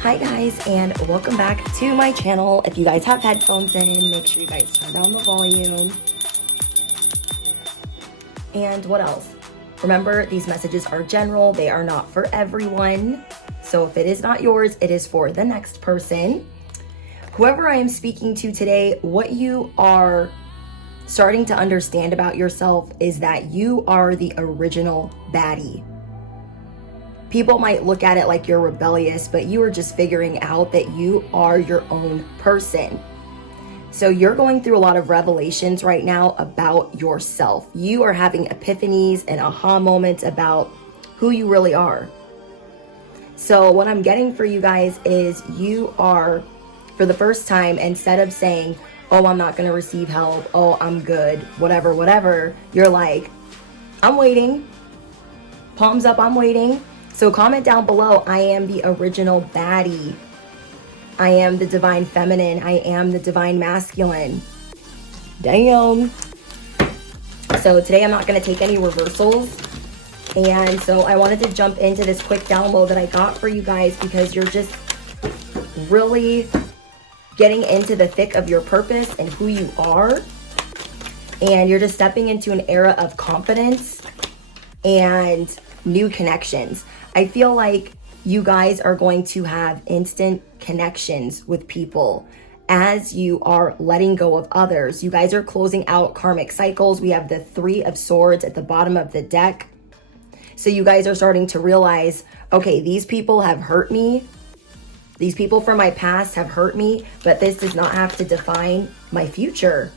Hi guys, and welcome back to my channel. If you guys have headphones in, make sure you guys turn down the volume. And what else? Remember, these messages are general. They are not for everyone. So if it is not yours, it is for the next person. Whoever I am speaking to today, what you are starting to understand about yourself is that you are the original baddie. People might look at it like you're rebellious, but you are just figuring out that you are your own person. So you're going through a lot of revelations right now about yourself. You are having epiphanies and aha moments about who you really are. So what I'm getting for you guys is you are, for the first time, instead of saying, oh, I'm not going to receive help, oh, I'm good, whatever, you're like, I'm waiting. Palms up, I'm waiting. So comment down below, I am the original baddie. I am the divine feminine. I am the divine masculine. Damn. So today I'm not going to take any reversals. And so I wanted to jump into this quick download that I got for you guys because you're just really getting into the thick of your purpose and who you are. And you're just stepping into an era of confidence and new connections. I feel like you guys are going to have instant connections with people as you are letting go of others. You guys are closing out karmic cycles. We have the 3 of Swords at the bottom of the deck. So you guys are starting to realize, okay, these people have hurt me. These people from my past have hurt me, but this does not have to define my future.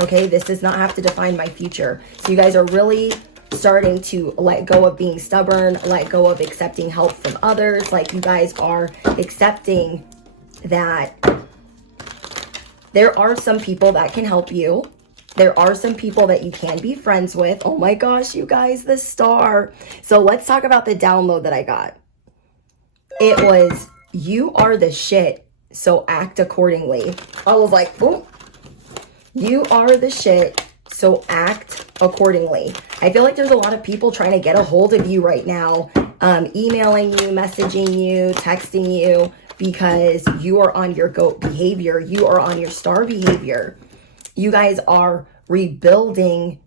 Okay, this does not have to define my future. So you guys are really starting to let go of being stubborn, let go of accepting help from others. Like you guys are accepting that there are some people that can help you. There are some people that you can be friends with. Oh my gosh, you guys, the star. So let's talk about the download that I got. It was, you are the shit, so act accordingly. I was like, boom. You are the shit, so act accordingly. I feel like there's a lot of people trying to get a hold of you right now, emailing you, messaging you, texting you, because you are on your goat behavior. You are on your star behavior. You guys are rebuilding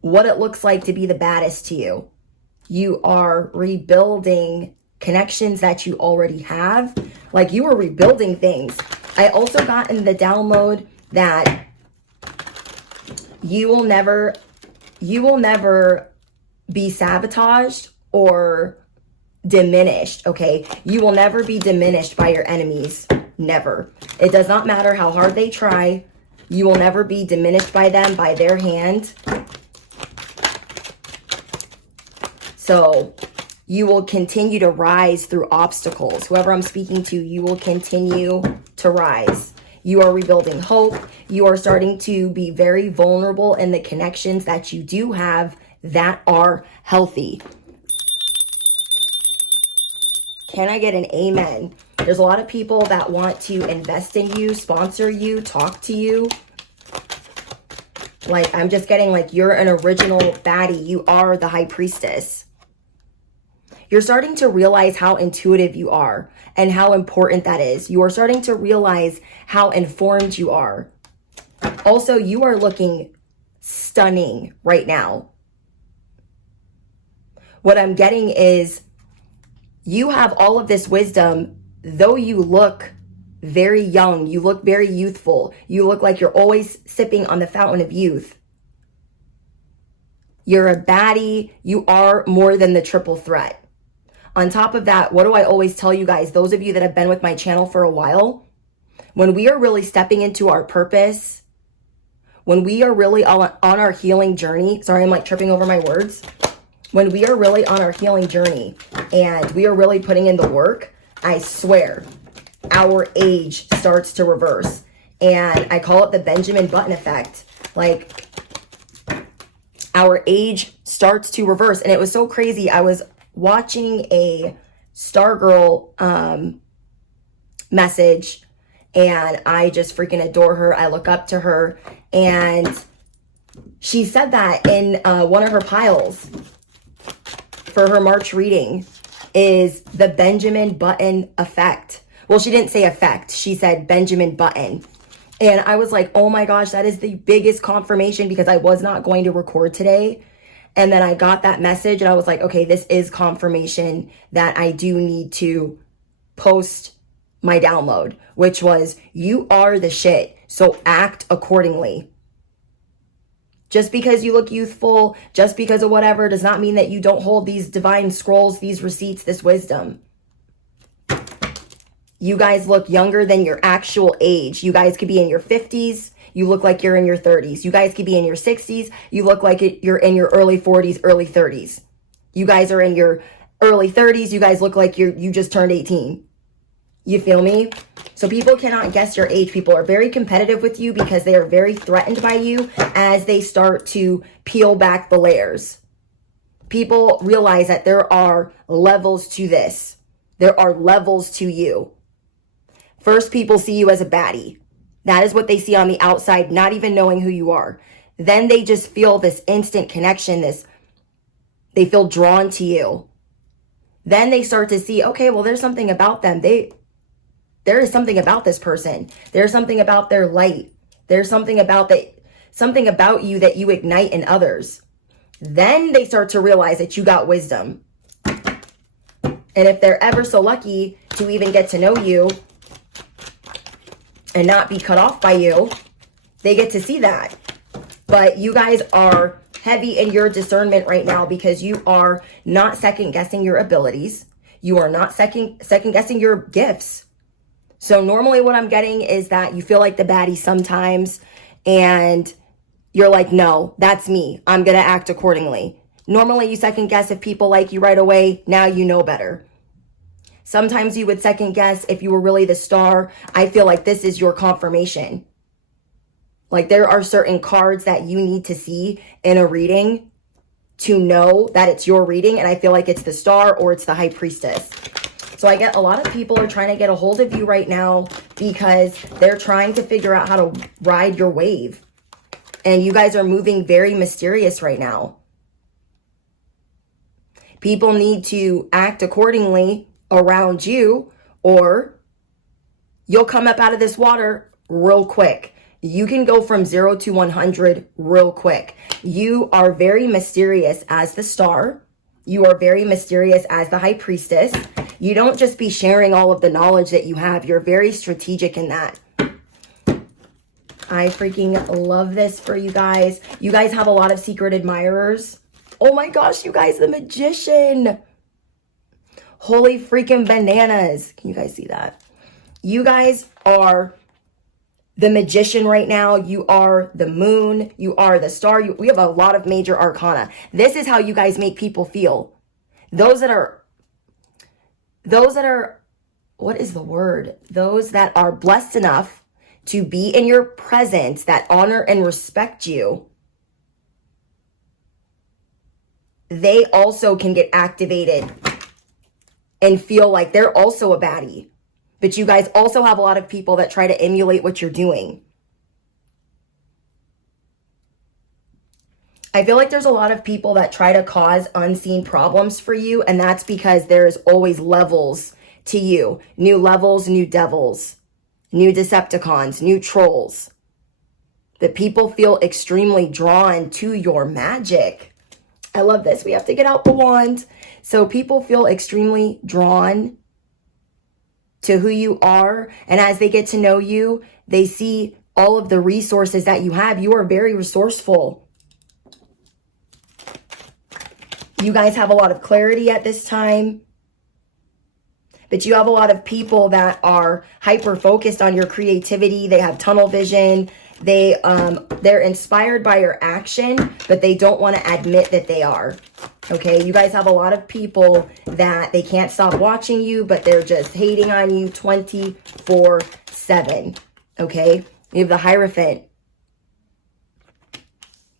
what it looks like to be the baddest to you. You are rebuilding connections that you already have. Like you are rebuilding things. I also got in the download that you will never be sabotaged or diminished, okay? You will never be diminished by your enemies. Never. It does not matter how hard they try. You will never be diminished by them, by their hand. So you will continue to rise through obstacles. Whoever I'm speaking to, you will continue to rise. You are rebuilding hope. You are starting to be very vulnerable in the connections that you do have that are healthy. Can I get an amen? There's a lot of people that want to invest in you, sponsor you, talk to you. Like, I'm just getting like, you're an original baddie. You are the high priestess. You're starting to realize how intuitive you are and how important that is. You are starting to realize how informed you are. Also, you are looking stunning right now. What I'm getting is you have all of this wisdom, though you look very young, you look very youthful, you look like you're always sipping on the fountain of youth. You're a baddie. You are more than the triple threat. On top of that, what do I always tell you guys, those of you that have been with my channel for a while, when we are really stepping into our purpose, when we are really on our healing journey, sorry, I'm like tripping over my words. When we are really on our healing journey and we are really putting in the work, I swear, our age starts to reverse. And I call it the Benjamin Button effect. Like, our age starts to reverse. And it was so crazy. I was watching a Stargirl message, and I just freaking adore her. I look up to her, and she said that in one of her piles for her March reading is the Benjamin Button effect. Well, she didn't say effect. She said Benjamin Button. And I was like, oh my gosh, that is the biggest confirmation, because I was not going to record today. And then I got that message and I was like, okay, this is confirmation that I do need to post my download, which was, you are the shit, so act accordingly. Just because you look youthful, just because of whatever, does not mean that you don't hold these divine scrolls, these receipts, this wisdom. You guys look younger than your actual age. You guys could be in your 50s. You look like you're in your 30s. You guys could be in your 60s. You look like you're in your early 40s, early 30s. You guys are in your early 30s. You guys look like you just turned 18. You feel me? So people cannot guess your age. People are very competitive with you because they are very threatened by you as they start to peel back the layers. People realize that there are levels to this. There are levels to you. First, people see you as a baddie. That is what they see on the outside, not even knowing who you are. Then they just feel this instant connection, they feel drawn to you. Then they start to see, okay, well, there's something about them. There is something about this person. There's something about their light. There's something about you that you ignite in others. Then they start to realize that you got wisdom. And if they're ever so lucky to even get to know you and not be cut off by you, they get to see that. But you guys are heavy in your discernment right now because you are not second guessing your abilities. You are not second guessing your gifts. So normally what I'm getting is that you feel like the baddie sometimes and you're like, no, that's me. I'm going to act accordingly. Normally you second guess if people like you right away. Now you know better. Sometimes you would second guess if you were really the star. I feel like this is your confirmation. Like there are certain cards that you need to see in a reading to know that it's your reading. And I feel like it's the star or it's the high priestess. So I get a lot of people are trying to get a hold of you right now because they're trying to figure out how to ride your wave. And you guys are moving very mysterious right now. People need to act accordingly around you or you'll come up out of this water real quick. You can go from 0 to 100 real quick. You are very mysterious as the star. You are very mysterious as the high priestess. You don't just be sharing all of the knowledge that you have. You're very strategic in that. I freaking love this for you guys. You guys have a lot of secret admirers. Oh my gosh, you guys, the magician. Holy freaking bananas. Can you guys see that? You guys are the magician right now. You are the moon. You are the star. We have a lot of major arcana. This is how you guys make people feel. Those that are, what is the word? Those that are blessed enough to be in your presence, that honor and respect you, they also can get activated and feel like they're also a baddie. But you guys also have a lot of people that try to emulate what you're doing. I feel like there's a lot of people that try to cause unseen problems for you, and that's because there's always levels to you. New levels, new devils, new Decepticons, new trolls. That people feel extremely drawn to your magic. I love this. We have to get out the wand. So people feel extremely drawn to who you are. And as they get to know you, they see all of the resources that you have. You are very resourceful. You guys have a lot of clarity at this time. But you have a lot of people that are hyper focused on your creativity. They have tunnel vision. They're inspired by your action, but they don't want to admit that they are. Okay, you guys have a lot of people that they can't stop watching you, but they're just hating on you 24/7. Okay, you have the Hierophant.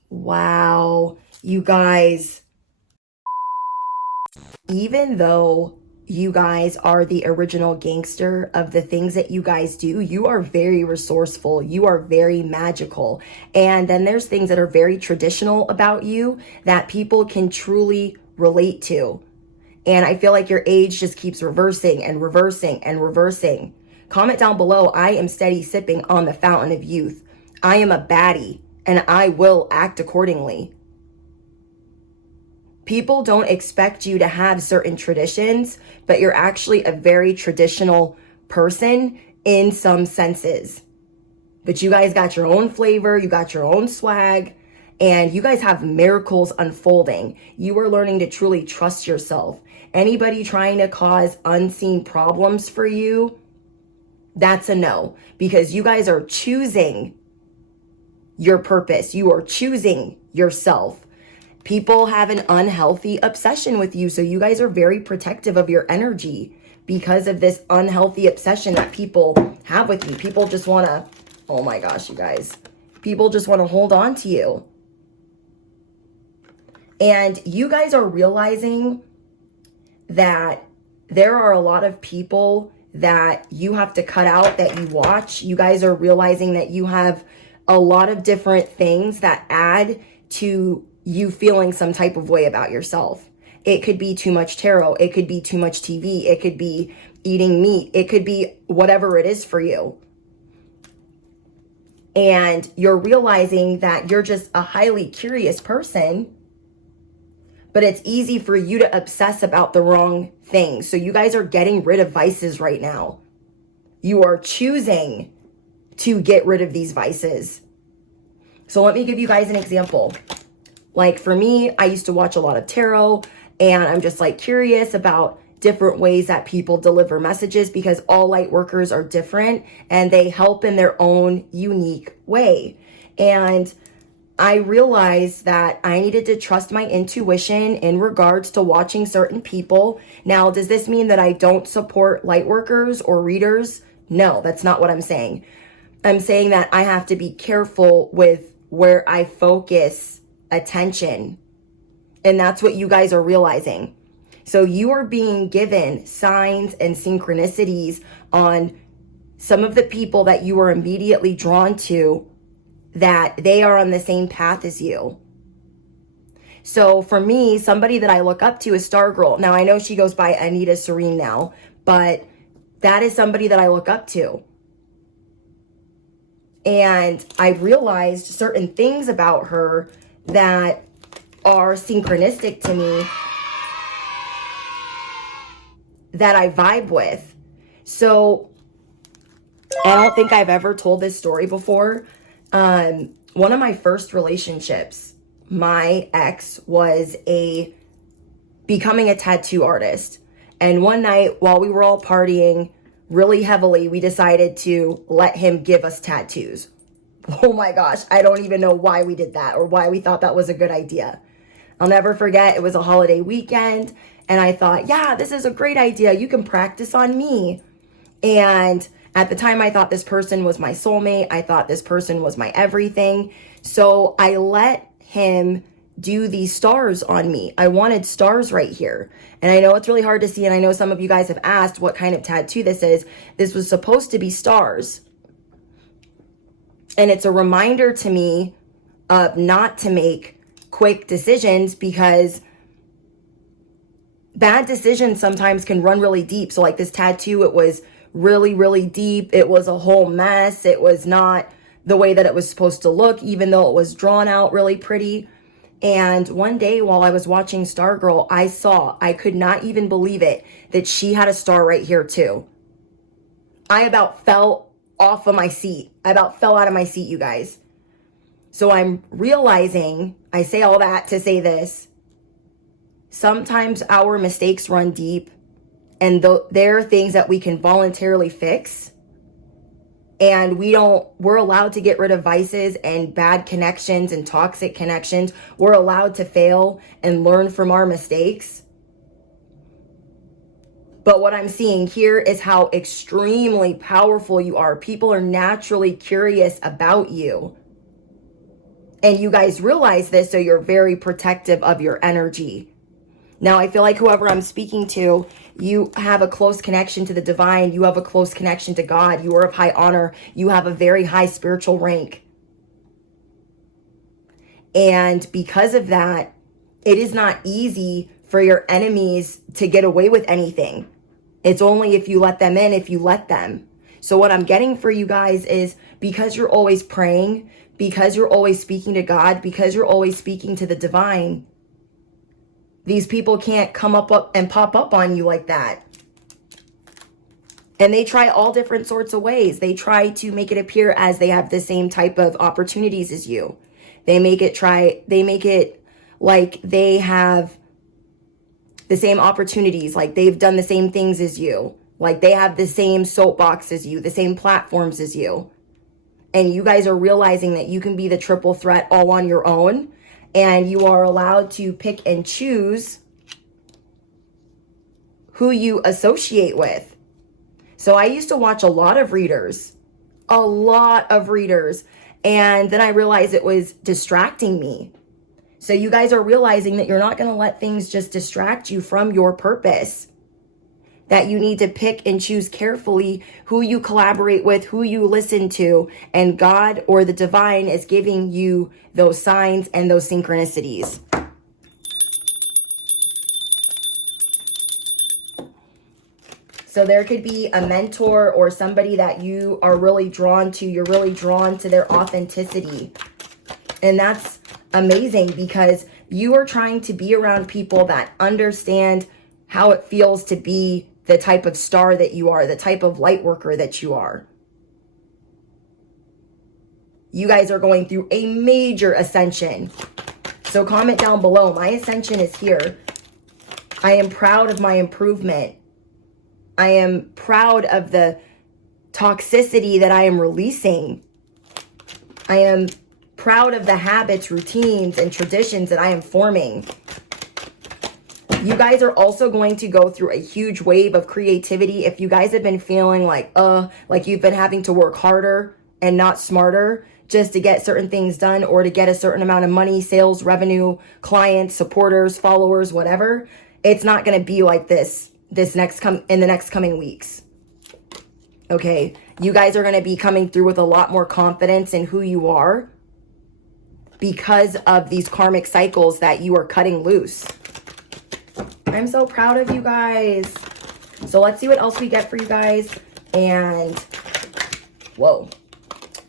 Wow, you guys, even though you guys are the original gangster of the things that you guys do. You are very resourceful. You are very magical. And then there's things that are very traditional about you that people can truly relate to. And I feel like your age just keeps reversing and reversing and reversing. Comment down below, I am steady sipping on the fountain of youth. I am a baddie and I will act accordingly. People don't expect you to have certain traditions, but you're actually a very traditional person in some senses. But you guys got your own flavor, you got your own swag, and you guys have miracles unfolding. You are learning to truly trust yourself. Anybody trying to cause unseen problems for you, that's a no, because you guys are choosing your purpose. You are choosing yourself. People have an unhealthy obsession with you, so you guys are very protective of your energy because of this unhealthy obsession that people have with you. People just want to, oh my gosh, you guys, people just want to hold on to you. And you guys are realizing that there are a lot of people that you have to cut out that you watch. You guys are realizing that you have a lot of different things that add to you feeling some type of way about yourself. It could be too much tarot. It could be too much TV. It could be eating meat. It could be whatever it is for you. And you're realizing that you're just a highly curious person, but it's easy for you to obsess about the wrong things. So you guys are getting rid of vices right now. You are choosing to get rid of these vices. So let me give you guys an example. Like for me, I used to watch a lot of tarot, and I'm just like curious about different ways that people deliver messages because all light workers are different and they help in their own unique way. And I realized that I needed to trust my intuition in regards to watching certain people. Now, does this mean that I don't support light workers or readers? No, that's not what I'm saying. I'm saying that I have to be careful with where I focus attention. And that's what you guys are realizing. So you are being given signs and synchronicities on some of the people that you are immediately drawn to, that they are on the same path as you. So for me, somebody that I look up to is Stargirl. Now I know she goes by Anita Serene now, but that is somebody that I look up to. And I've realized certain things about her that are synchronistic to me that I vibe with. So I don't think I've ever told this story before. One of my first relationships, my ex was becoming a tattoo artist. And one night while we were all partying really heavily, we decided to let him give us tattoos. Oh my gosh, I don't even know why we did that or why we thought that was a good idea. I'll never forget, it was a holiday weekend and I thought, yeah, this is a great idea. You can practice on me. And at the time I thought this person was my soulmate. I thought this person was my everything. So I let him do these stars on me. I wanted stars right here. And I know it's really hard to see. And I know some of you guys have asked what kind of tattoo this is. This was supposed to be stars. And it's a reminder to me of not to make quick decisions because bad decisions sometimes can run really deep. So like this tattoo, it was really, really deep. It was a whole mess. It was not the way that it was supposed to look, even though it was drawn out really pretty. And one day while I was watching Stargirl, I could not even believe it, that she had a star right here too. I about fell off of my seat. I about fell out of my seat, you guys. So I'm realizing, I say all that to say this, sometimes our mistakes run deep and there are things that we can voluntarily fix. And we're allowed to get rid of vices and bad connections and toxic connections. We're allowed to fail and learn from our mistakes. But what I'm seeing here is how extremely powerful you are. People are naturally curious about you. And you guys realize this, so you're very protective of your energy. Now, I feel like whoever I'm speaking to, you have a close connection to the divine. You have a close connection to God. You are of high honor. You have a very high spiritual rank. And because of that, it is not easy for your enemies to get away with anything. It's only if you let them in, if you let them. So what I'm getting for you guys is, because you're always praying, because you're always speaking to God, because you're always speaking to the divine, these people can't come up and pop up on you like that. And they try all different sorts of ways. They try to make it appear as they have the same type of opportunities as you. They make it like they have the same opportunities, like they've done the same things as you, like they have the same soapbox as you, the same platforms as you. And you guys are realizing that you can be the triple threat all on your own, and you are allowed to pick and choose who you associate with. So I used to watch a lot of readers, and then I realized it was distracting me. So you guys are realizing that you're not going to let things just distract you from your purpose. That you need to pick and choose carefully who you collaborate with, who you listen to, and God or the divine is giving you those signs and those synchronicities. So there could be a mentor or somebody that you are really drawn to. You're really drawn to their authenticity. And that's amazing, because you are trying to be around people that understand how it feels to be the type of star that you are, the type of light worker that you are. You guys are going through a major ascension. So comment down below, my ascension is here. I am proud of my improvement. I am proud of the toxicity that I am releasing. I am proud of the habits, routines, and traditions that I am forming. You guys are also going to go through a huge wave of creativity. If you guys have been feeling like you've been having to work harder and not smarter just to get certain things done, or to get a certain amount of money, sales, revenue, clients, supporters, followers, whatever, it's not going to be like this in the next coming weeks. Okay, you guys are going to be coming through with a lot more confidence in who you are, because of these karmic cycles that you are cutting loose. I'm so proud of you guys. So let's see what else we get for you guys. And whoa,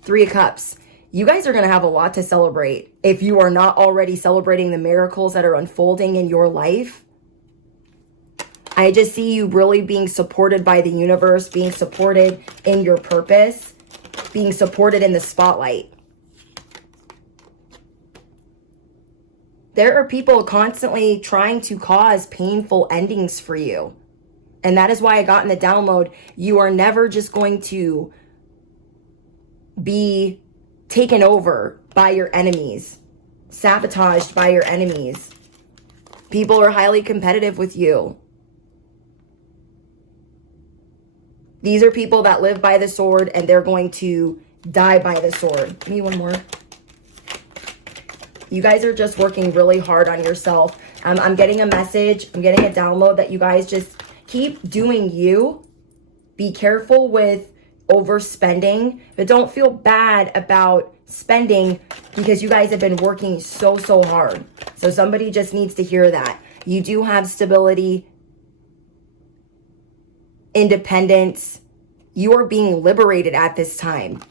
3 of Cups. You guys are going to have a lot to celebrate. If you are not already celebrating the miracles that are unfolding in your life, I just see you really being supported by the universe, being supported in your purpose, being supported in the spotlight. There are people constantly trying to cause painful endings for you. And that is why I got in the download. You are never just going to be taken over by your enemies, sabotaged by your enemies. People are highly competitive with you. These are people that live by the sword, and they're going to die by the sword. Give me one more. You guys are just working really hard on yourself. I'm getting a message. I'm getting a download that you guys just keep doing you. Be careful with overspending, but don't feel bad about spending, because you guys have been working so hard. So somebody just needs to hear that. You do have stability, independence. You are being liberated at this time.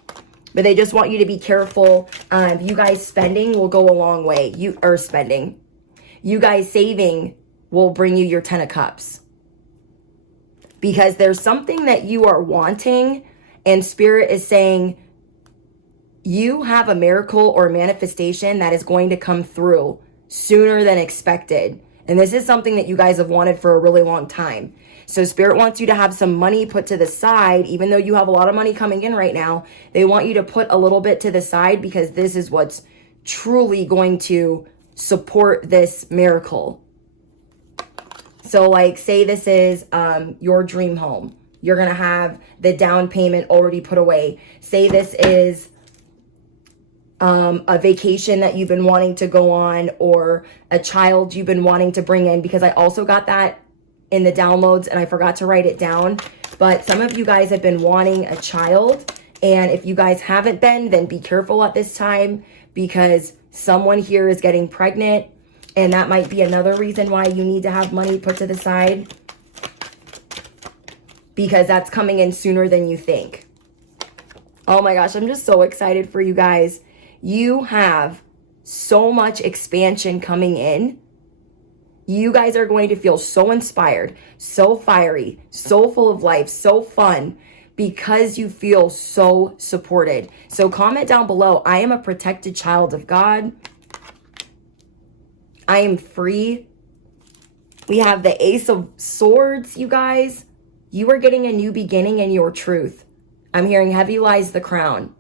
But they just want you to be careful. You guys spending will go a long way. You guys saving will bring you your 10 of Cups. Because there's something that you are wanting, and Spirit is saying you have a miracle or manifestation that is going to come through sooner than expected. And this is something that you guys have wanted for a really long time. So Spirit wants you to have some money put to the side. Even though you have a lot of money coming in right now, they want you to put a little bit to the side, because this is what's truly going to support this miracle. So like, say this is your dream home. You're going to have the down payment already put away. Say this is a vacation that you've been wanting to go on, or a child you've been wanting to bring in, because I also got that in the downloads and I forgot to write it down. But some of you guys have been wanting a child, and if you guys haven't been, then be careful at this time, because someone here is getting pregnant, and that might be another reason why you need to have money put to the side, because that's coming in sooner than you think. Oh my gosh, I'm just so excited for you guys. You have so much expansion coming in. You guys are going to feel so inspired, so fiery, so full of life, so fun, because you feel so supported. So comment down below, I am a protected child of God. I am free. We have the Ace of Swords, you guys. You are getting a new beginning in your truth. I'm hearing heavy lies the crown.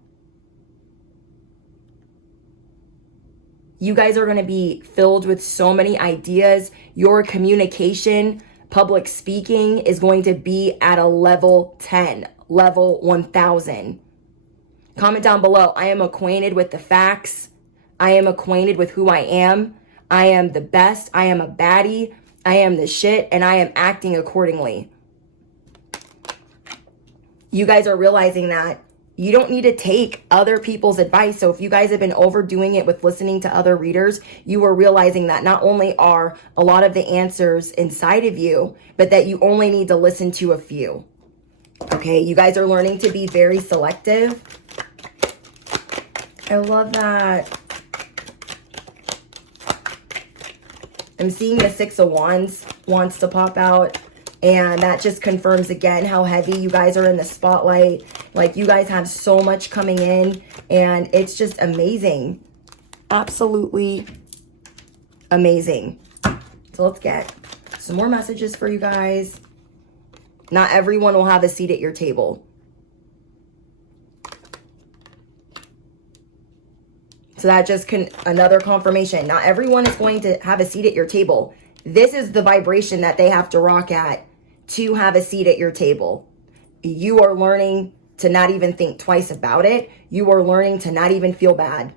You guys are going to be filled with so many ideas. Your communication, public speaking is going to be at a level 10, level 1000. Comment down below, I am acquainted with the facts. I am acquainted with who I am. I am the best. I am a baddie. I am the shit, and I am acting accordingly. You guys are realizing that you don't need to take other people's advice. So if you guys have been overdoing it with listening to other readers, you are realizing that not only are a lot of the answers inside of you, but that you only need to listen to a few. Okay, you guys are learning to be very selective. I love that. I'm seeing the Six of Wands wants to pop out. And that just confirms again how heavy you guys are in the spotlight. Like, you guys have so much coming in, and it's just amazing. Absolutely amazing. So let's get some more messages for you guys. Not everyone will have a seat at your table. So that just another confirmation. Not everyone is going to have a seat at your table. This is the vibration that they have to rock at to have a seat at your table. You are learning to not even think twice about it. You are learning to not even feel bad,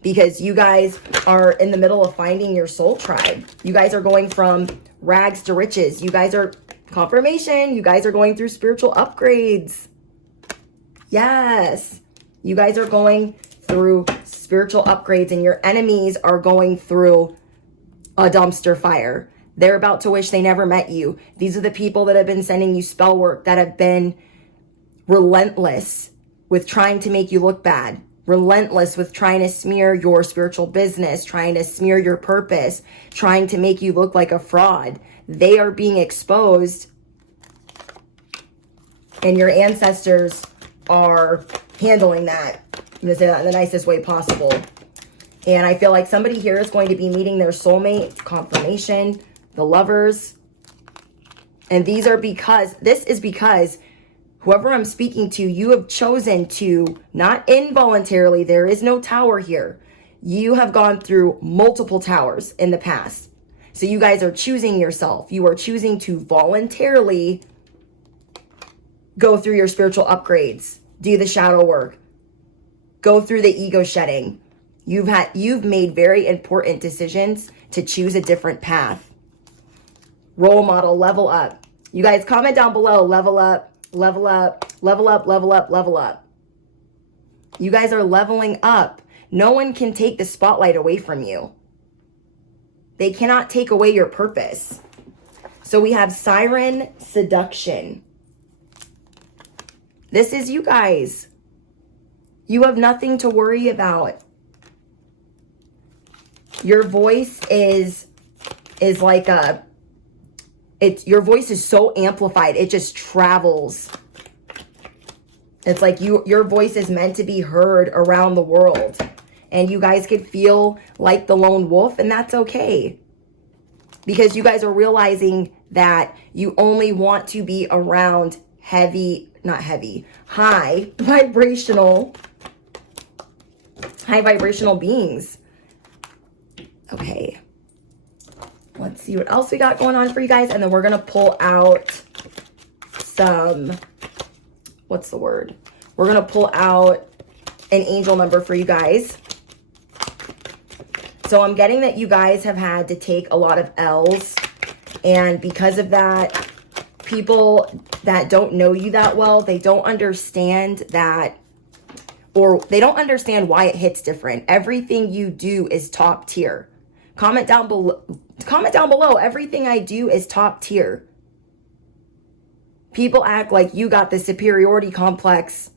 because you guys are in the middle of finding your soul tribe. You guys are going from rags to riches. You guys are, confirmation, you guys are going through spiritual upgrades. Yes, you guys are going through spiritual upgrades, and your enemies are going through a dumpster fire. They're about to wish they never met you. These are the people that have been sending you spell work, that have been relentless with trying to make you look bad, relentless with trying to smear your spiritual business, trying to smear your purpose, trying to make you look like a fraud. They are being exposed, and your ancestors are handling that. I'm going to say that in the nicest way possible. And I feel like somebody here is going to be meeting their soulmate, confirmation, the Lovers. And this is because whoever I'm speaking to, you have chosen to, not involuntarily, there is no tower here. You have gone through multiple towers in the past. So you guys are choosing yourself. You are choosing to voluntarily go through your spiritual upgrades, do the shadow work, go through the ego shedding. You've made very important decisions to choose a different path. Role model, level up. You guys comment down below, level up, level up, level up, level up, level up. You guys are leveling up. No one can take the spotlight away from you. They cannot take away your purpose. So we have Siren Seduction. This is you guys. You have nothing to worry about. Your voice is like your voice is so amplified. It just travels. It's like your voice is meant to be heard around the world. And you guys could feel like the lone wolf, and that's okay. Because you guys are realizing that you only want to be around high vibrational beings. Okay. Let's see what else we got going on for you guys. And then we're going to pull out some, what's the word? We're going to pull out an angel number for you guys. So I'm getting that you guys have had to take a lot of L's. And because of that, people that don't know you that well, they don't understand that, or they don't understand why it hits different. Everything you do is top tier. Comment down below. Everything I do is top tier. People act like you got the superiority complex,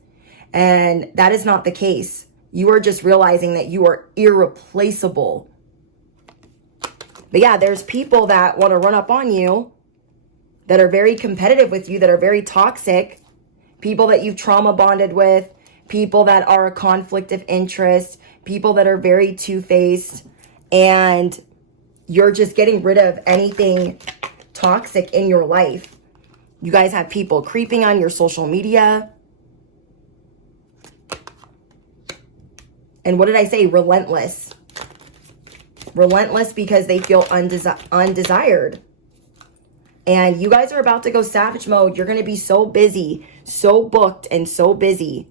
and that is not the case. You are just realizing that you are irreplaceable. But yeah, there's people that want to run up on you, that are very competitive with you, that are very toxic, people that you've trauma bonded with, people that are a conflict of interest, people that are very two-faced, and you're just getting rid of anything toxic in your life. You guys have people creeping on your social media. And what did I say? Relentless. Relentless because they feel undesired. And you guys are about to go savage mode. You're going to be so busy, so booked, and so busy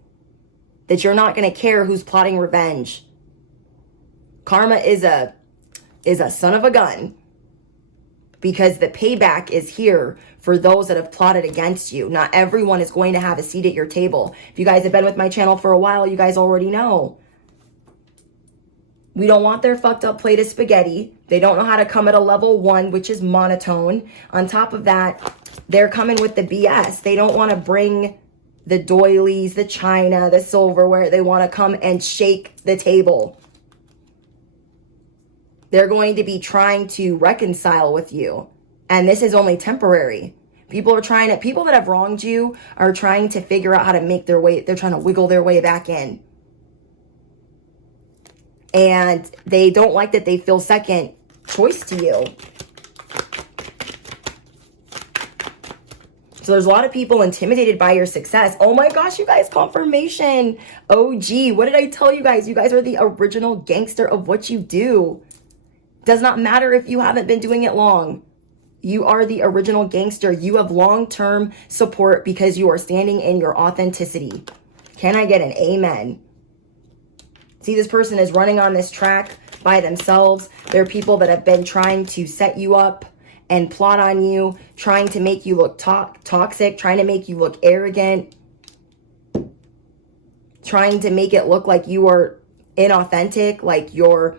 that you're not going to care who's plotting revenge. Karma is a son of a gun, because the payback is here for those that have plotted against you. Not everyone is going to have a seat at your table. If you guys have been with my channel for a while, you guys already know. We don't want their fucked up plate of spaghetti. They don't know how to come at a level 1, which is monotone. On top of that, they're coming with the BS. They don't want to bring the doilies, the china, the silverware. They want to come and shake the table. They're going to be trying to reconcile with you. And this is only temporary. People that have wronged you are trying to figure out how to make their way. They're trying to wiggle their way back in. And they don't like that they feel second choice to you. So there's a lot of people intimidated by your success. Oh my gosh, you guys, confirmation. OG, what did I tell you guys? You guys are the original gangster of what you do. Does not matter if you haven't been doing it long. You are the original gangster. You have long-term support because you are standing in your authenticity. Can I get an amen? See, this person is running on this track by themselves. There are people that have been trying to set you up and plot on you, trying to make you look toxic, trying to make you look arrogant, trying to make it look like you are inauthentic, like you're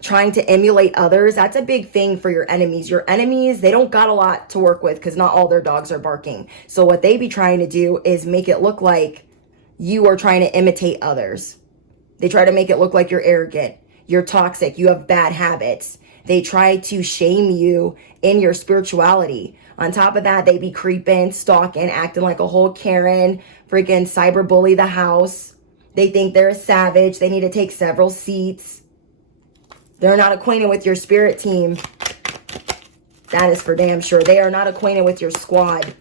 trying to emulate others. That's a big thing for your enemies. Your enemies, they don't got a lot to work with because not all their dogs are barking. So what they be trying to do is make it look like you are trying to imitate others. They try to make it look like you're arrogant, you're toxic, you have bad habits. They try to shame you in your spirituality. On top of that, they be creeping, stalking, acting like a whole Karen, freaking cyberbully the house. They think they're a savage. They need to take several seats. They're not acquainted with your spirit team. That is for damn sure. They are not acquainted with your squad.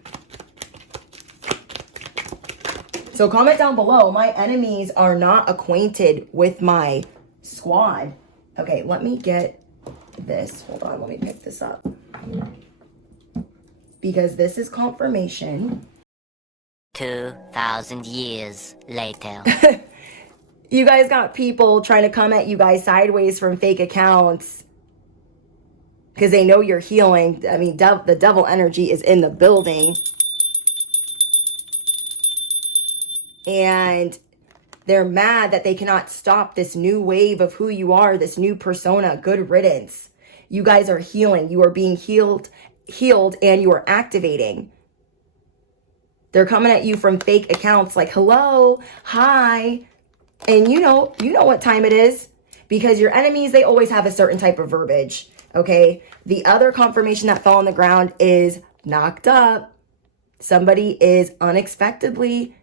So comment down below. My enemies are not acquainted with my squad. Okay, let me get this. Hold on, let me pick this up. Because this is confirmation. 2,000 years later. You guys got people trying to come at you guys sideways from fake accounts because they know you're healing. I mean, the devil energy is in the building. And they're mad that they cannot stop this new wave of who you are, this new persona. Good riddance. You guys are healing. You are being healed, and you are activating. They're coming at you from fake accounts like, hello, hi. And you know what time it is, because your enemies, they always have a certain type of verbiage. Okay. The other confirmation that fell on the ground is knocked up. Somebody is unexpectedly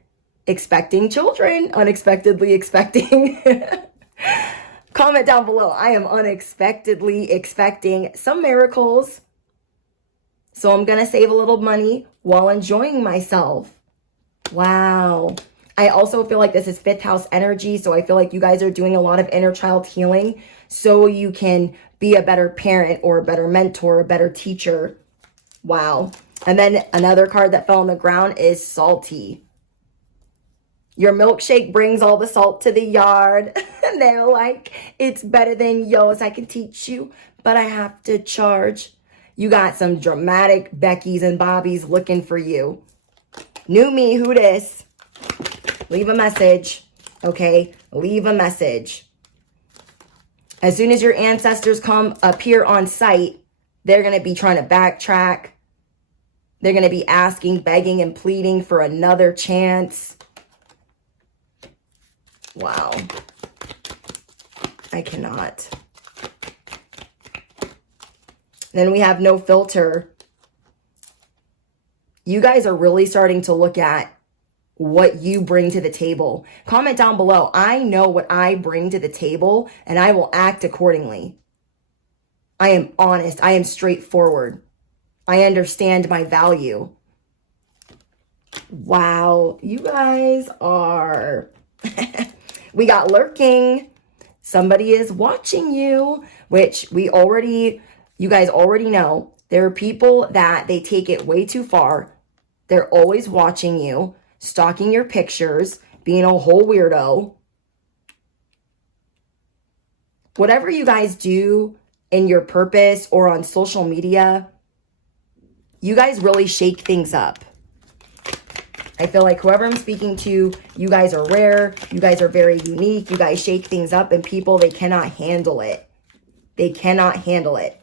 expecting children, unexpectedly expecting. Comment down below. I am unexpectedly expecting some miracles. So I'm going to save a little money while enjoying myself. Wow. I also feel like this is 5th house energy. So I feel like you guys are doing a lot of inner child healing so you can be a better parent or a better mentor, a better teacher. Wow. And then another card that fell on the ground is salty. Your milkshake brings all the salt to the yard. And they're like, it's better than yours. I can teach you, but I have to charge. You got some dramatic Beckys and Bobbies looking for you. New me, who this? Leave a message, okay? Leave a message. As soon as your ancestors come appear on site, they're going to be trying to backtrack. They're going to be asking, begging, and pleading for another chance. Wow. I cannot. Then we have no filter. You guys are really starting to look at what you bring to the table. Comment down below. I know what I bring to the table and I will act accordingly. I am honest. I am straightforward. I understand my value. Wow, you guys are... We got lurking. Somebody is watching you, which you guys already know. There are people that they take it way too far. They're always watching you, stalking your pictures, being a whole weirdo. Whatever you guys do in your purpose or on social media, you guys really shake things up. I feel like whoever I'm speaking to, you guys are rare. You guys are very unique. You guys shake things up, and people, they cannot handle it. They cannot handle it.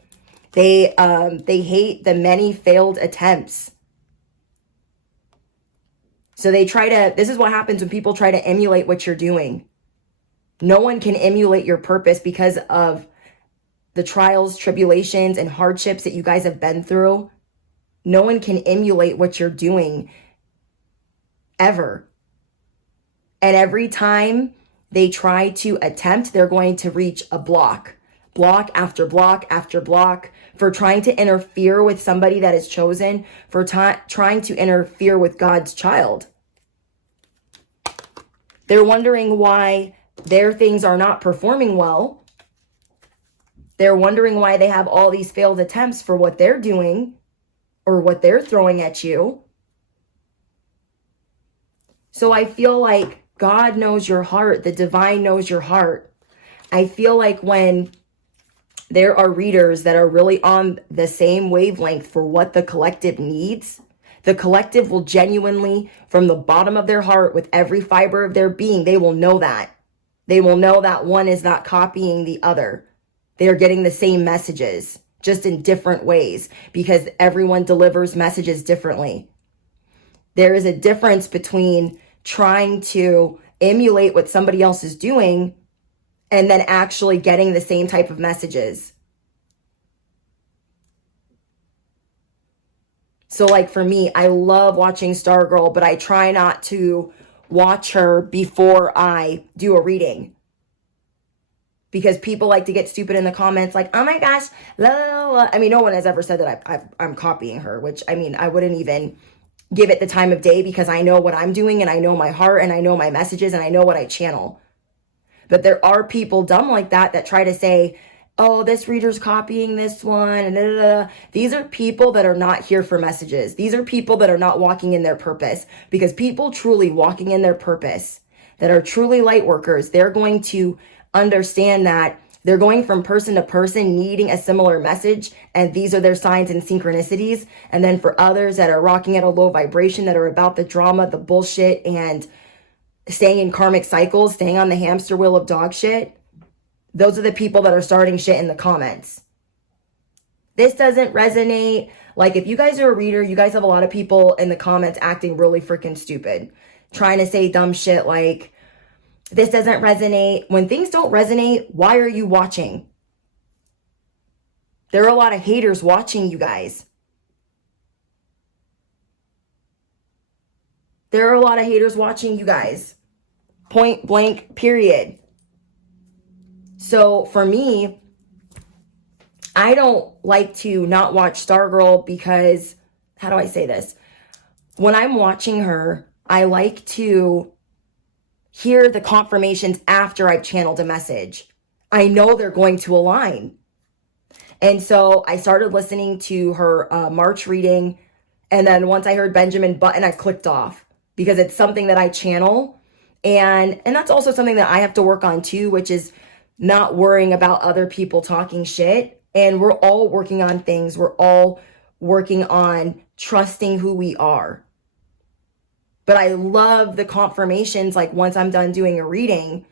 They hate the many failed attempts. So this is what happens when people try to emulate what you're doing. No one can emulate your purpose because of the trials, tribulations, and hardships that you guys have been through. No one can emulate what you're doing ever. And every time they try to attempt, they're going to reach a block after block after block for trying to interfere with somebody that is chosen, for trying to interfere with God's child. They're wondering why their things are not performing well. They're wondering why they have all these failed attempts for what they're doing or what they're throwing at you. So I feel like God knows your heart. The divine knows your heart. I feel like when there are readers that are really on the same wavelength for what the collective needs, the collective will genuinely, from the bottom of their heart, with every fiber of their being, they will know that. They will know that one is not copying the other. They are getting the same messages, just in different ways, because everyone delivers messages differently. There is a difference between trying to emulate what somebody else is doing and then actually getting the same type of messages. So like for me, I love watching Stargirl, but I try not to watch her before I do a reading. Because people like to get stupid in the comments like, oh my gosh, la, la, la. I mean, no one has ever said that I'm copying her, which I mean, I wouldn't even give it the time of day because I know what I'm doing and I know my heart and I know my messages and I know what I channel. But there are people dumb like that try to say, oh, this reader's copying this one. And da, da, da. These are people that are not here for messages. These are people that are not walking in their purpose, because people truly walking in their purpose, that are truly light workers, they're going to understand that they're going from person to person needing a similar message, and these are their signs and synchronicities. And then for others that are rocking at a low vibration, that are about the drama, the bullshit, and staying in karmic cycles, staying on the hamster wheel of dog shit, those are the people that are starting shit in the comments. This doesn't resonate. Like, if you guys are a reader, you guys have a lot of people in the comments acting really freaking stupid, trying to say dumb shit like, this doesn't resonate. When things don't resonate, why are you watching? There are a lot of haters watching you guys. There are a lot of haters watching you guys. Point blank, period. So for me, I don't like to not watch Stargirl because, how do I say this? When I'm watching her, I like to hear the confirmations after I've channeled a message. I know they're going to align. And so I started listening to her March reading. And then once I heard Benjamin Button, I clicked off because it's something that I channel. And that's also something that I have to work on too, which is not worrying about other people talking shit. And we're all working on things. We're all working on trusting who we are. But I love the confirmations, like once I'm done doing a reading,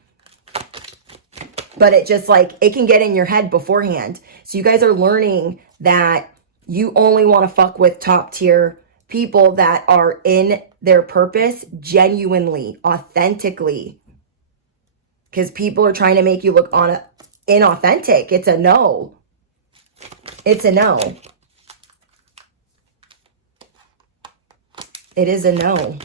but it just like, it can get in your head beforehand. So you guys are learning that you only want to fuck with top tier people that are in their purpose genuinely, authentically. Because people are trying to make you look inauthentic. It's a no. It's a no. It is a no.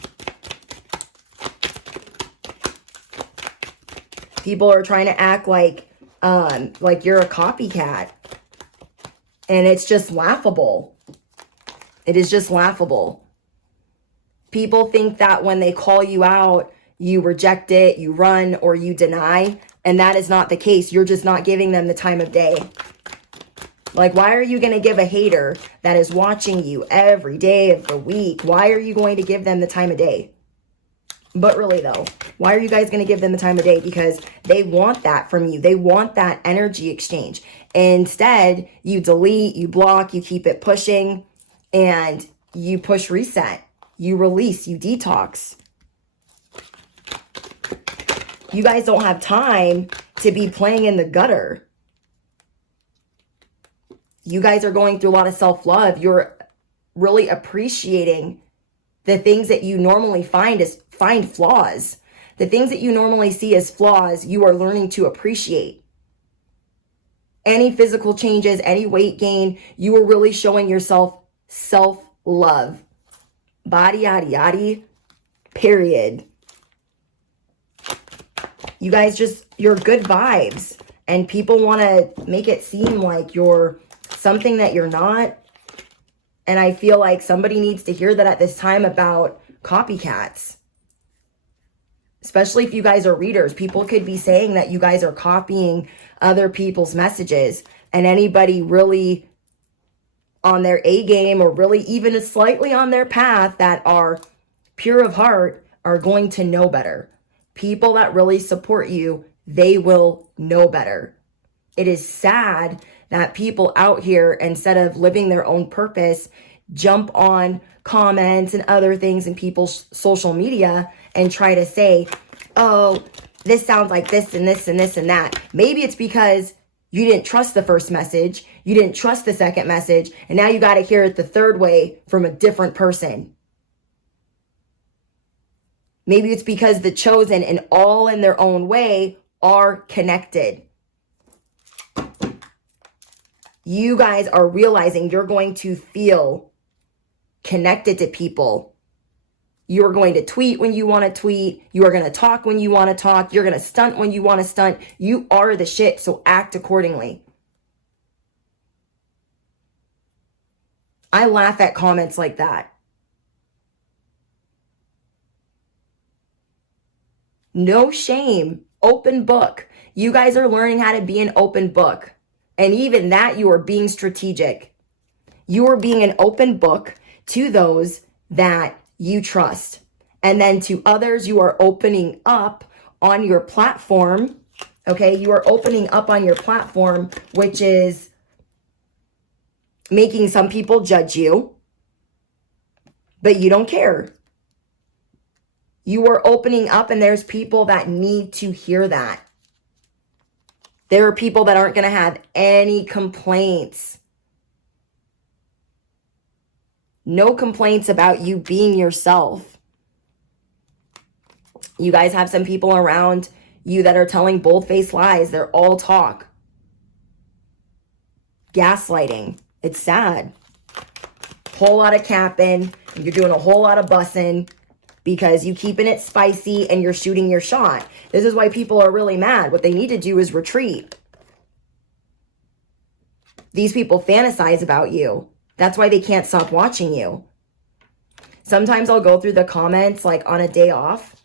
People are trying to act like you're a copycat. And it's just laughable. It is just laughable. People think that when they call you out, you reject it, you run, or you deny. And that is not the case. You're just not giving them the time of day. Like, why are you going to give a hater that is watching you every day of the week? Why are you going to give them the time of day? But really though, why are you guys going to give them the time of day? Because they want that from you. They want that energy exchange. Instead, you delete, you block, you keep it pushing, and you push reset. You release, you detox. You guys don't have time to be playing in the gutter. You guys are going through a lot of self-love. You're really appreciating the things that you normally find flaws. The things that you normally see as flaws, you are learning to appreciate. Any physical changes, any weight gain, you are really showing yourself self-love. Body, yaddy, yaddy, period. You guys you're good vibes. And people want to make it seem like you're something that you're not. And I feel like somebody needs to hear that at this time about copycats. Especially if you guys are readers. People could be saying that you guys are copying other people's messages. And anybody really on their A game, or really even slightly on their path, that are pure of heart, are going to know better. People that really support you, they will know better. It is sad that people out here, instead of living their own purpose, jump on comments and other things in people's social media and try to say, oh, this sounds like this and this and this and that. Maybe it's because you didn't trust the first message, you didn't trust the second message, and now you got to hear it the third way from a different person. Maybe it's because the chosen, and all in their own way, are connected. You guys are realizing you're going to feel connected to people. You're going to tweet when you want to tweet. You are going to talk when you want to talk. You're going to stunt when you want to stunt. You are the shit, so act accordingly. I laugh at comments like that. No shame. Open book. You guys are learning how to be an open book. And even that, you are being strategic. You are being an open book to those that you trust. And then to others, you are opening up on your platform. Okay, you are opening up on your platform, which is making some people judge you, but you don't care. You are opening up, and there's people that need to hear that. There are people that aren't going to have any complaints. No complaints about you being yourself. You guys have some people around you that are telling bold-faced lies. They're all talk. Gaslighting. It's sad. Whole lot of capping. You're doing a whole lot of bussing because you keeping it spicy and you're shooting your shot. This is why people are really mad. What they need to do is retreat. These people fantasize about you. That's why they can't stop watching you. Sometimes I'll go through the comments like on a day off,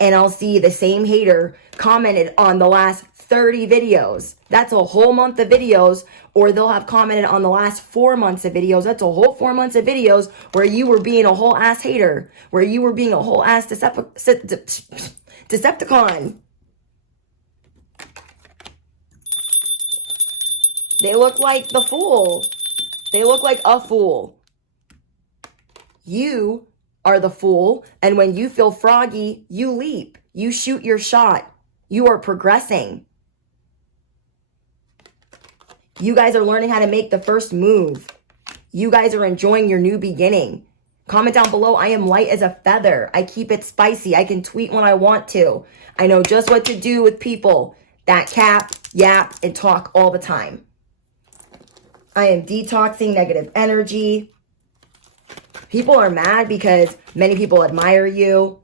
and I'll see the same hater commented on the last 30 videos. That's a whole month of videos. Or they'll have commented on the last 4 months of videos. That's a whole 4 months of videos where you were being a whole ass hater, where you were being a whole ass Decepticon. They look like the fool. They look like a fool. You are the fool, and when you feel froggy, you leap. You shoot your shot. You are progressing. You guys are learning how to make the first move. You guys are enjoying your new beginning. Comment down below, I am light as a feather. I keep it spicy. I can tweet when I want to. I know just what to do with people that cap, yap, and talk all the time. I am detoxing negative energy. People are mad because many people admire you.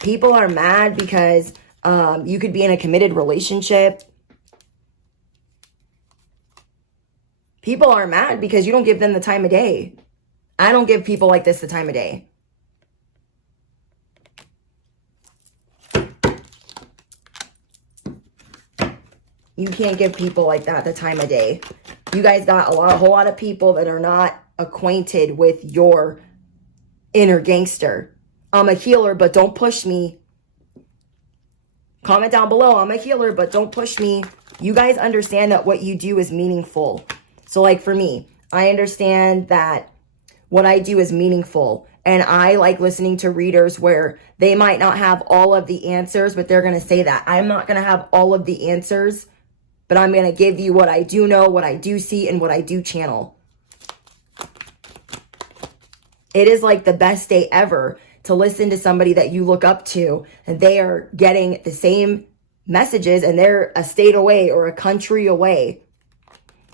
People are mad because you could be in a committed relationship. People are mad because you don't give them the time of day. I don't give people like this the time of day. You can't give people like that the time of day. You guys got a whole lot of people that are not acquainted with your inner gangster. I'm a healer, but don't push me. Comment down below, I'm a healer, but don't push me. You guys understand that what you do is meaningful. So like for me, I understand that what I do is meaningful. And I like listening to readers where they might not have all of the answers, but they're going to say that. I'm not going to have all of the answers, but I'm going to give you what I do know, what I do see, and what I do channel. It is like the best day ever to listen to somebody that you look up to, and they are getting the same messages and they're a state away or a country away.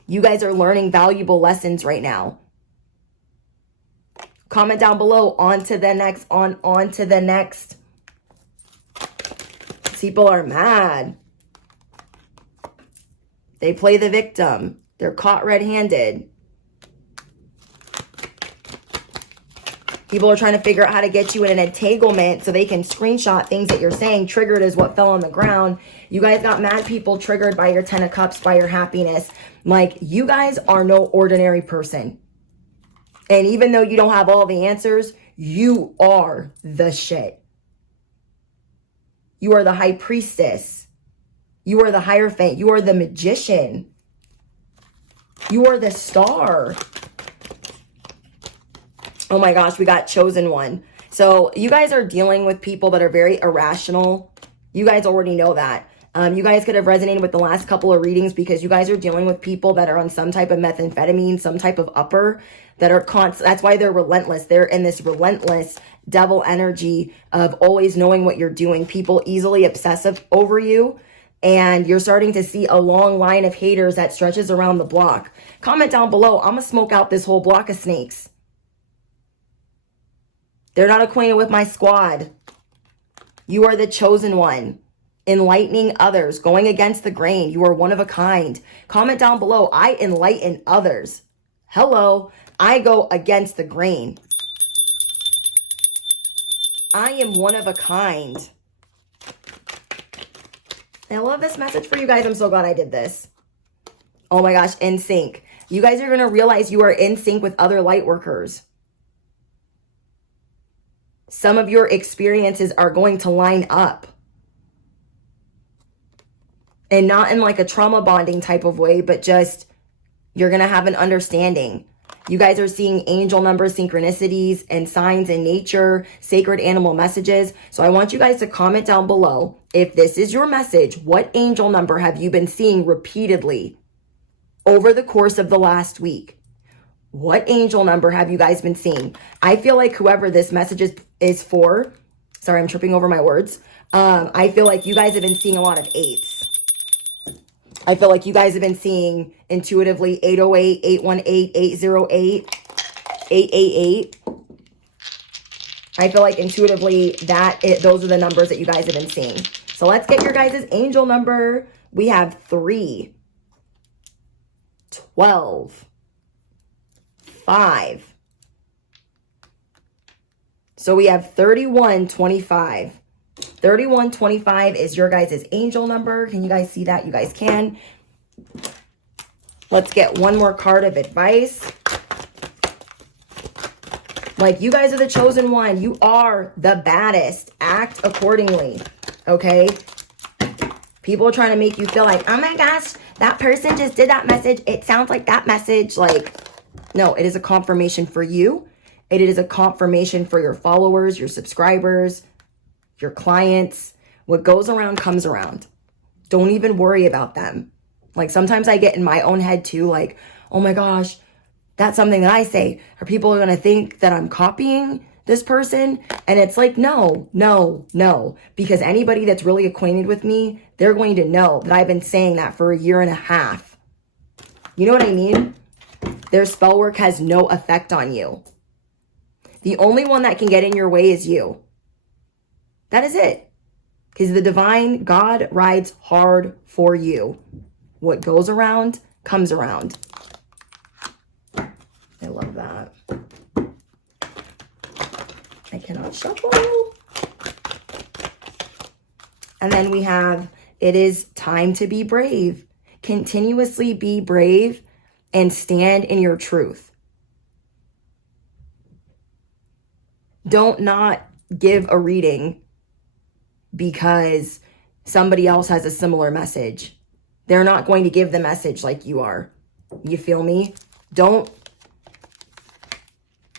You guys are learning valuable lessons right now. Comment down below, on to the next, on to the next. People are mad. They play the victim. They're caught red-handed. People are trying to figure out how to get you in an entanglement so they can screenshot things that you're saying. Triggered is what fell on the ground. You guys got mad people triggered by your 10 of Cups, by your happiness. Like, you guys are no ordinary person. And even though you don't have all the answers, you are the shit. You are the high priestess. You are the Hierophant. You are the magician. You are the star. Oh my gosh, we got chosen one. So you guys are dealing with people that are very irrational. You guys already know that. You guys could have resonated with the last couple of readings because you guys are dealing with people that are on some type of methamphetamine, some type of upper, that are constant. That's why they're relentless. They're in this relentless devil energy of always knowing what you're doing. People easily obsessive over you. And you're starting to see a long line of haters that stretches around the block. Comment down below. I'm going to smoke out this whole block of snakes. They're not acquainted with my squad. You are the chosen one. Enlightening others. Going against the grain. You are one of a kind. Comment down below. I enlighten others. Hello. I go against the grain. I am one of a kind. I love this message for you guys. I'm so glad I did this. Oh my gosh, in sync. You guys are going to realize you are in sync with other light workers. Some of your experiences are going to line up. And not in like a trauma bonding type of way, but just you're going to have an understanding. You guys are seeing angel numbers, synchronicities, and signs in nature, sacred animal messages. So I want you guys to comment down below. If this is your message, what angel number have you been seeing repeatedly over the course of the last week? What angel number have you guys been seeing? I feel like whoever this message is for, sorry, I'm tripping over my words. I feel like you guys have been seeing a lot of 8s. I feel like you guys have been seeing intuitively 808, 818, 808, 888. I feel like intuitively those are the numbers that you guys have been seeing. So let's get your guys' angel number. We have 3, 12, 5. So we have 3125. 3125 is your guys' angel number. Can you guys see that? You guys can. Let's get one more card of advice. Like, you guys are the chosen one. You are the baddest. Act accordingly. okay? People are trying to make you feel like, oh my gosh, that person just did that message. It sounds like that message. Like, no, it is a confirmation for you. It is a confirmation for your followers, your subscribers, your clients. What goes around comes around. Don't even worry about them. Like, sometimes I get in my own head too, like, oh my gosh, that's something that I say. Are people going to think that I'm copying this person? And it's like, no. Because anybody that's really acquainted with me, they're going to know that I've been saying that for 1.5 years. You know what I mean? Their spell work has no effect on you. The only one that can get in your way is you. That is it. Because the divine God rides hard for you. What goes around comes around. I love that. I cannot shuffle. And then we have, it is time to be brave. Continuously be brave and stand in your truth. Don't not give a reading because somebody else has a similar message. They're not going to give the message like you are. You feel me? Don't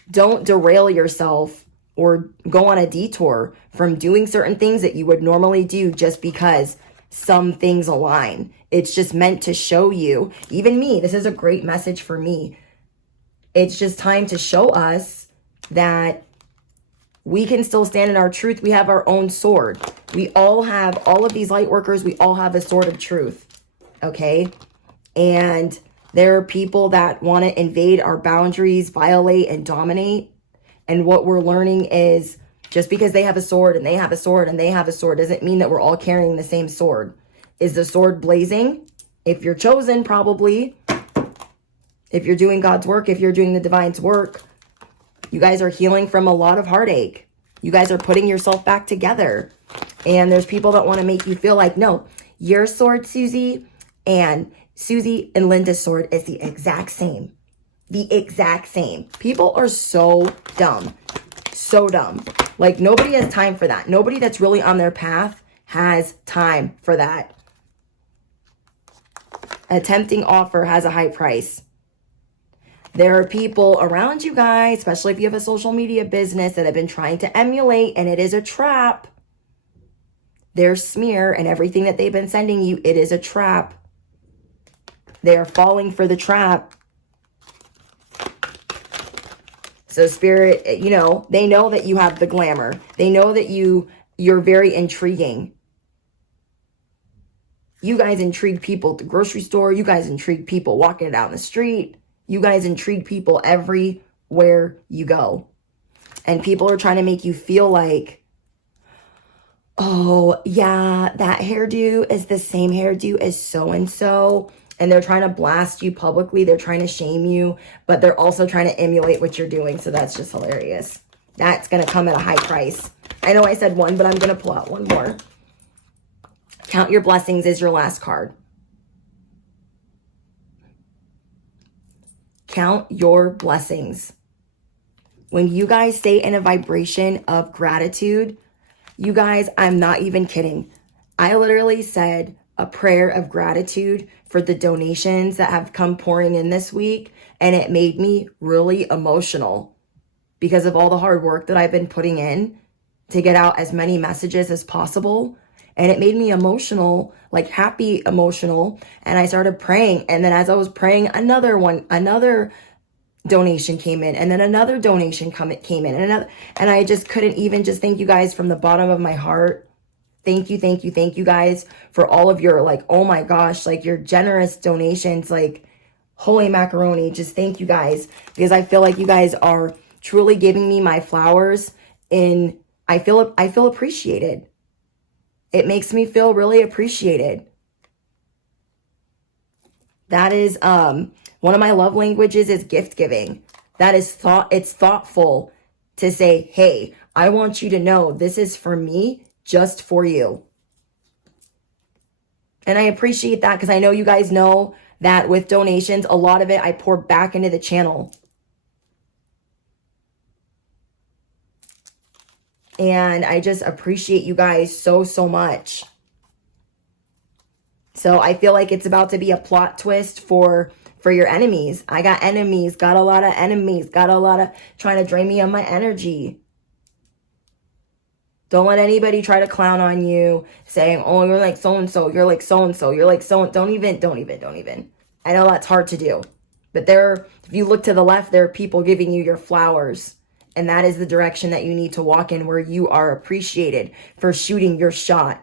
derail yourself or go on a detour from doing certain things that you would normally do just because some things align. It's just meant to show you, even me, this is a great message for me. It's just time to show us that we can still stand in our truth. We have our own sword. We all have, all of these light workers, we all have a sword of truth. Okay? And there are people that want to invade our boundaries, violate, and dominate. And what we're learning is just because they have a sword and they have a sword and they have a sword doesn't mean that we're all carrying the same sword. Is the sword blazing? If you're chosen, probably. If you're doing God's work, if you're doing the divine's work, you guys are healing from a lot of heartache. You guys are putting yourself back together. And there's people that want to make you feel like, no, your sword, Susie, and Susie and Linda's sword is the exact same. The exact same. People are so dumb. So dumb. Like, nobody has time for that. Nobody that's really on their path has time for that. A tempting offer has a high price. There are people around you guys, especially if you have a social media business, that have been trying to emulate, and it is a trap. Their smear and everything that they've been sending you, it is a trap. They are falling for the trap. So Spirit, you know, they know that you have the glamour. They know that you're very intriguing. You guys intrigue people at the grocery store. You guys intrigue people walking down the street. You guys intrigue people everywhere you go. And people are trying to make you feel like, oh, yeah, that hairdo is the same hairdo as so-and-so. And they're trying to blast you publicly. They're trying to shame you. But they're also trying to emulate what you're doing. So that's just hilarious. That's going to come at a high price. I know I said one, but I'm going to pull out one more. Count your blessings is your last card. Count your blessings. When you guys stay in a vibration of gratitude, you guys, I'm not even kidding. I literally said a prayer of gratitude for the donations that have come pouring in this week, and it made me really emotional because of all the hard work that I've been putting in to get out as many messages as possible. And it made me emotional, like happy emotional. And I started praying. And then as I was praying, another donation came in. And then another donation came in. And I just couldn't even just thank you guys from the bottom of my heart. Thank you guys for all of your, like, oh my gosh, like your generous donations, like holy macaroni. Just thank you guys, because I feel like you guys are truly giving me my flowers, and I feel appreciated. It makes me feel really appreciated. That is one of my love languages is gift giving. That is it's thoughtful to say, hey, I want you to know this is for me, just for you. And I appreciate that, because I know you guys know that with donations, a lot of it I pour back into the channel. And I just appreciate you guys so, so much. So I feel like it's about to be a plot twist for your enemies. I got enemies, got a lot of enemies, got a lot of trying to drain me of my energy. Don't let anybody try to clown on you saying, oh, you're like so-and-so, you're like so-and-so, you're like so, don't even. I know that's hard to do. But if you look to the left, there are people giving you your flowers. And that is the direction that you need to walk in, where you are appreciated for shooting your shot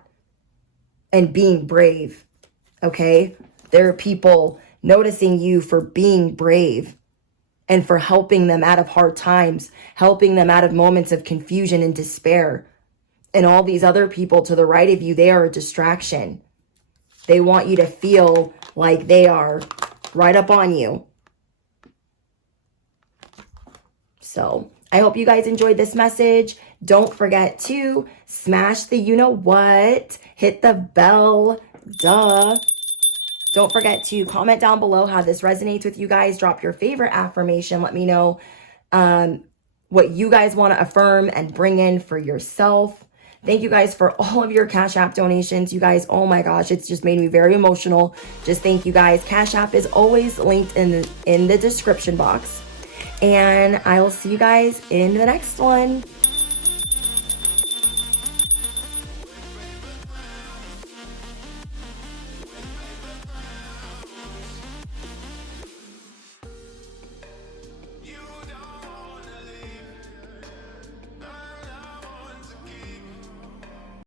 and being brave. Okay? There are people noticing you for being brave and for helping them out of hard times, helping them out of moments of confusion and despair. And all these other people to the right of you, they are a distraction. They want you to feel like they are right up on you. So I hope you guys enjoyed this message. Don't forget to smash the you-know-what, hit the bell, duh. Don't forget to comment down below how this resonates with you guys. Drop your favorite affirmation. Let me know what you guys want to affirm and bring in for yourself. Thank you guys for all of your Cash App donations. You guys, oh my gosh, it's just made me very emotional. Just thank you guys. Cash App is always linked in the description box. And I will see you guys in the next one.